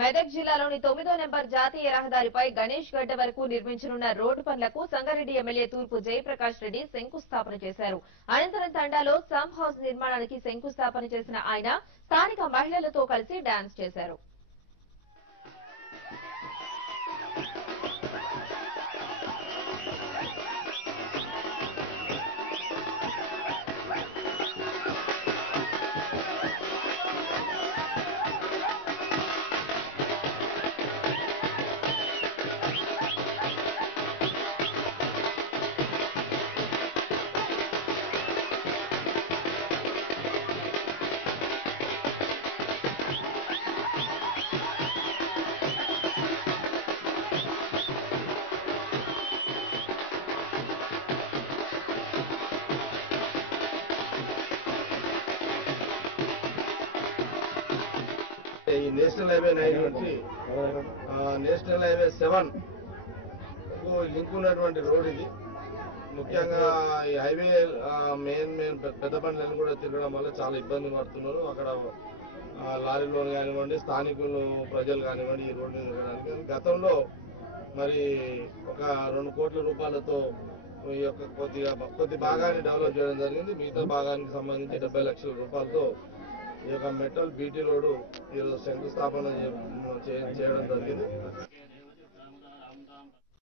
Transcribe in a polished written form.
మెదక్ జిల్లాలోని 9వ నెంబర్ జాతీయ రహదారిపై గణేష్ గడ్డ వరకు నిర్మించనున్న రోడ్డు పనులకు సంగారెడ్డి ఎమ్మెల్యే తూర్పు జయప్రకాష్ రెడ్డి శంకుస్థాపన చేశారు. అనంతరం తండాలో సమ్ హౌస్ నిర్మాణానికి శంకుస్థాపన చేసిన ఆయన స్థానిక మహిళలతో కలిసి డాన్స్ చేశారు. ఈ నేషనల్ హైవే 9 నుంచి నేషనల్ హైవే 7 కు లింక్ ఉన్నటువంటి రోడ్ ఇది. ముఖ్యంగా ఈ హైవే మెయిన్ పెద్ద బండ్లను కూడా తిరగడం వల్ల చాలా ఇబ్బంది పడుతున్నారు. అక్కడ లారీలో కానివ్వండి, స్థానికులు ప్రజలు కానివ్వండి ఈ రోడ్డు తిరగడానికి. గతంలో మరి ఒక 2 కోట్ల రూపాయలతో ఈ యొక్క కొద్ది భాగాన్ని డెవలప్ చేయడం జరిగింది. మిగతా భాగానికి సంబంధించి 70 లక్షల రూపాయలతో ఈ యొక్క మెటల్ బీటీ రోడ్డు ఈరోజు శంకుస్థాపన చేయడం జరిగింది.